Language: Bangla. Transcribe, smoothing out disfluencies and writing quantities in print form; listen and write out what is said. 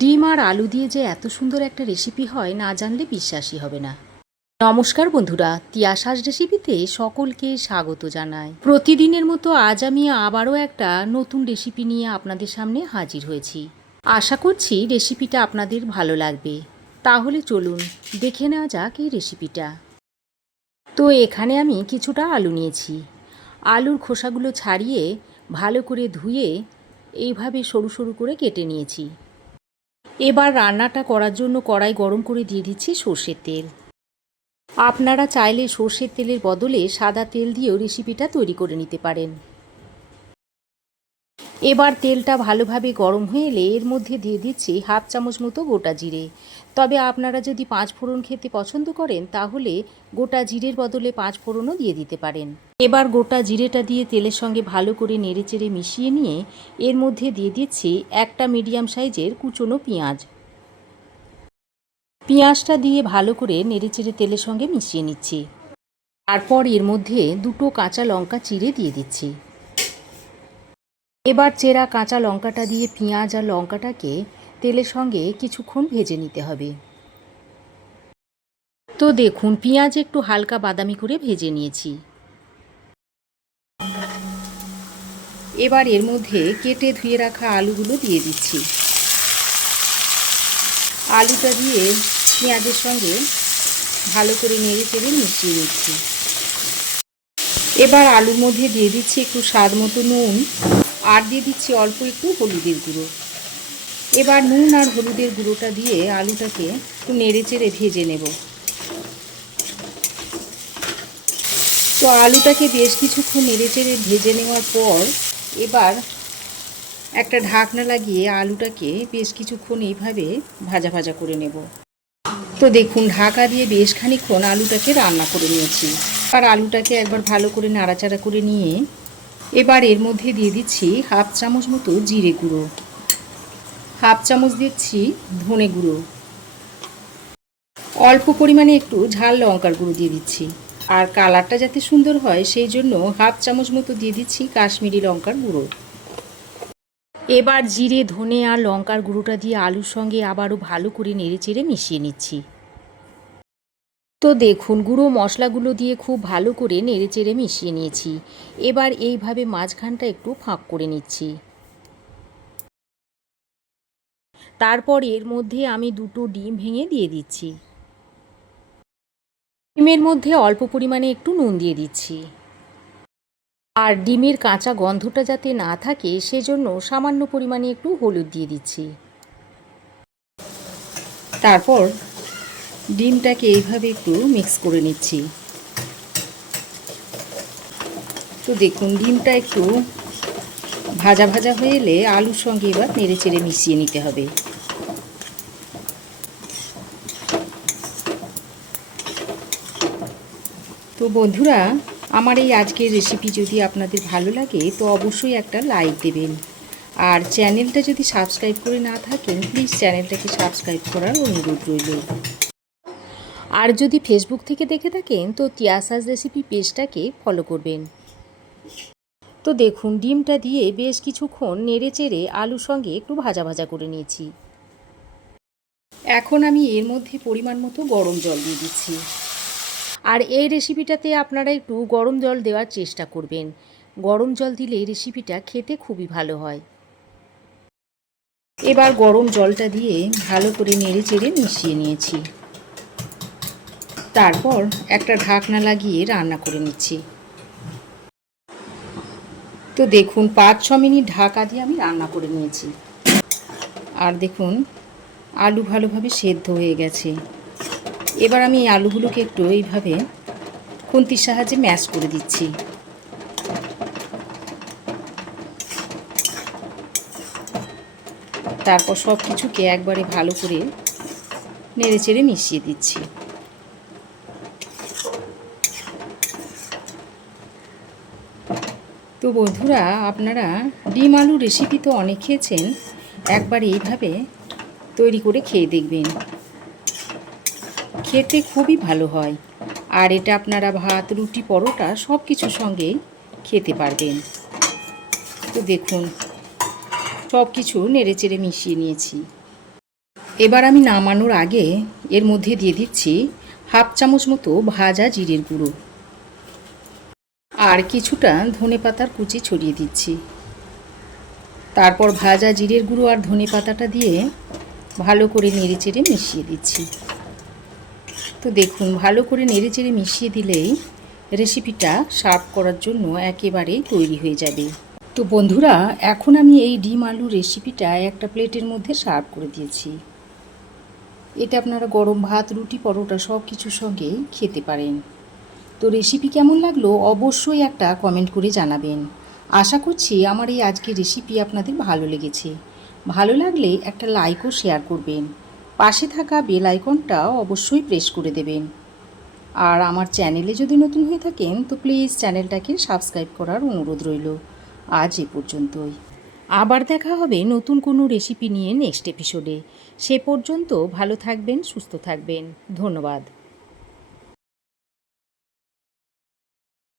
ডিম আর আলু দিয়ে যে এত সুন্দর একটা রেসিপি হয় না জানলে বিশ্বাসই হবে না। নমস্কার বন্ধুরা, তিয়াশাস রেসিপিতে সকলকে স্বাগত জানাই। প্রতিদিনের মতো আজ আমি আবারও একটা নতুন রেসিপি নিয়ে আপনাদের সামনে হাজির হয়েছি। আশা করছি রেসিপিটা আপনাদের ভালো লাগবে। তাহলে চলুন দেখে নেওয়া যাক এই রেসিপিটা। তো এখানে আমি কিছুটা আলু নিয়েছি। আলুর খোসাগুলো ছাড়িয়ে ভালো করে ধুয়ে এইভাবে সরু সরু করে কেটে নিয়েছি। এবার রান্নাটা করার জন্য কড়াই গরম করে দিয়ে দিচ্ছি সর্ষের তেল। আপনারা চাইলে সর্ষের তেলের বদলে সাদা তেল দিয়েও রেসিপিটা তৈরি করে নিতে পারেন। এবার তেলটা ভালোভাবে গরম হয়ে এলে এর মধ্যে দিয়ে দিচ্ছি হাফ চামচ মতো গোটা জিরে। তবে আপনারা যদি 5 ফোড়ন খেতে পছন্দ করেন তাহলে গোটা জিরের বদলে 5 ফোড়নও দিয়ে দিতে পারেন। এবার গোটা জিরেটা দিয়ে তেলের সঙ্গে ভালো করে নেড়েচেড়ে মিশিয়ে নিয়ে এর মধ্যে দিয়ে দিচ্ছি একটা মিডিয়াম সাইজের কুচনো পেঁয়াজ। পেঁয়াজটা দিয়ে ভালো করে নেড়েচেড়ে তেলের সঙ্গে মিশিয়ে নিচ্ছি। তারপর এর মধ্যে দুটো কাঁচা লঙ্কা চিড়ে দিয়ে দিচ্ছি। এবার চেরা কাঁচা লঙ্কাটা দিয়ে পেঁয়াজ আর লঙ্কাটাকে তেলের সঙ্গে কিছুক্ষণ ভেজে নিতে হবে। তো দেখুন পেঁয়াজ একটু হালকা বাদামি করে ভেজে নিয়েছি। এবার এর মধ্যে কেটে ধুয়ে রাখা আলুগুলো দিয়ে দিচ্ছি। আলুটা দিয়ে পেঁয়াজের সঙ্গে ভালো করে নেড়ে চেড়ে মিশিয়ে নিচ্ছি। এবার আলুর মধ্যে দিয়ে দিচ্ছি একটু স্বাদ মতো নুন আর দিয়ে দিচ্ছি অল্প একটু হলুদের গুঁড়ো। এবার নুন আর হলুদের গুঁড়োটা দিয়ে আলুটাকে একটু নেড়ে চেড়ে ভেজে নেব। তো আলুটাকে বেশ কিছুক্ষণ নেড়ে চেড়ে ভেজে নেওয়ার পর এবার একটা ঢাকনা লাগিয়ে আলুটাকে বেশ কিছুক্ষণ এইভাবে ভাজা ভাজা করে নেব। তো দেখুন ঢাকা দিয়ে বেশ খানিকক্ষণ আলুটাকে রান্না করে নিয়েছি। আর আলুটাকে একবার ভালো করে নাড়াচাড়া করে নিয়ে এবার এর মধ্যে দিয়ে দিচ্ছি হাফ চামচ মতো জিরে গুঁড়ো, হাফ চামচ দিচ্ছি ধনে গুঁড়ো, অল্প পরিমাণে একটু ঝাল লঙ্কার গুঁড়ো দিয়ে দিচ্ছি। আর কালারটা যাতে সুন্দর হয় সেই জন্য হাফ চামচ মতো দিয়ে দিচ্ছি কাশ্মীরি লঙ্কার গুঁড়ো। এবার জিরে ধনে আর লঙ্কার গুঁড়োটা দিয়ে আলুর সঙ্গে আবারও ভালো করে নেড়েচেড়ে মিশিয়ে নিচ্ছি। তো দেখুন গুঁড়ো মশলাগুলো দিয়ে খুব ভালো করে নেড়েচেড়ে মিশিয়ে নিয়েছি। এবার এইভাবে মাঝখানটা একটু ফাঁক করে নিচ্ছি। তারপর এর মধ্যে আমি দুটো ডিম ভেঙে দিয়ে দিচ্ছি। ডিমের মধ্যে অল্প পরিমাণে একটু নুন দিয়ে দিচ্ছি। আর ডিমের কাঁচা গন্ধটা যাতে না থাকে সেজন্য সামান্য পরিমাণে একটু হলুদ দিয়ে দিচ্ছি। তারপর ডিমটাকে এইভাবে একটু মিক্স করে নিচ্ছি। তো দেখুন ডিমটা একটু ভাজা ভাজা হয়ে এলে আলুর সঙ্গে এবার নেড়ে চেড়ে মিশিয়ে নিতে হবে। তো বন্ধুরা, আমার এই আজকের রেসিপি যদি আপনাদের ভালো লাগে তো অবশ্যই একটা লাইক দেবেন। আর চ্যানেলটা যদি সাবস্ক্রাইব করে না থাকেন প্লিজ চ্যানেলটাকে সাবস্ক্রাইব করার অনুরোধ রইল। আর যদি ফেসবুক থেকে দেখে থাকেন তো তিয়াশাস রেসিপি পেজটাকে ফলো করবেন। তো দেখুন ডিমটা দিয়ে বেশ কিছুক্ষণ নেড়ে চেড়ে আলুর সঙ্গে একটু ভাজা ভাজা করে নিয়েছি। এখন আমি এর মধ্যে পরিমাণ মতো গরম জল দিয়ে দিচ্ছি। আর এই রেসিপিটাতে আপনারা একটু গরম জল দেওয়ার চেষ্টা করবেন। গরম জল দিলে রেসিপিটা খেতে খুবই ভালো হয়। এবার গরম জলটা দিয়ে ভালো করে নেড়ে চেড়ে মিশিয়ে নিয়েছি। তারপর একটা ঢাকনা লাগিয়ে রান্না করে নিচ্ছি। তো দেখুন 5-6 মিনিট ঢাকা দিয়ে আমি রান্না করে নিয়েছি। আর দেখুন আলু ভালোভাবে সেদ্ধ হয়ে গেছে। এবার আমি এই আলুগুলোকে একটু এইভাবে খুন্তির সাহায্যে ম্যাশ করে দিচ্ছি। তারপর সব কিছুকে একবারে ভালো করে নেড়েচেড়ে মিশিয়ে দিচ্ছি। তো বন্ধুরা, আপনারা ডিম আলু রেসিপি তো অনেক খেয়েছেন, একবার এইভাবে তৈরি করে খেয়ে দেখবেন, খেতে খুবই ভালো হয়। আর এটা আপনারা ভাত রুটি পরোটা সব কিছুর সঙ্গেই খেতে পারবেন। তো দেখুন সব কিছু নেড়েচেড়ে মিশিয়ে নিয়েছি। এবার আমি নামানোর আগে এর মধ্যে দিয়ে দিচ্ছি হাফ চামচ মতো ভাজা জিরের গুঁড়ো আর কিছুটা ধনেপাতার কুচি ছড়িয়ে দিচ্ছি। তারপর ভাজা জিরের গুঁড়ো আর ধনেপাতাটা দিয়ে ভালো করে নেড়েচেড়ে মিশিয়ে দিচ্ছি। তো দেখুন, ভালো করে নেড়েচেড়ে মিশিয়ে দিলেই রেসিপিটা সার্ভ করার জন্য একেবারেই তৈরি হয়ে যাবে। তো বন্ধুরা, এখন আমি এই ডিম আলু রেসিপিটা একটা প্লেটের মধ্যে সার্ভ করে দিয়েছি। এটা আপনারা গরম ভাত, রুটি, পরোটা সব কিছুর সঙ্গে খেতে পারেন। তো রেসিপি কেমন লাগলো অবশ্যই একটা কমেন্ট করে জানাবেন। আশা করছি আমার এই আজকের রেসিপি আপনাদের ভালো লেগেছে। ভালো লাগলে একটা লাইক ও শেয়ার করবেন। পাশে থাকা বেল আইকনটা অবশ্যই প্রেস করে দেবেন। আর আমার চ্যানেলে যদি নতুন হয়ে থাকেন তো প্লিজ চ্যানেলটাকে সাবস্ক্রাইব করার অনুরোধ রইল। আজ এ পর্যন্তই। আবার দেখা হবে নতুন কোনো রেসিপি নিয়ে নেক্সট এপিসোডে। সে পর্যন্ত ভালো থাকবেন, সুস্থ থাকবেন। ধন্যবাদ।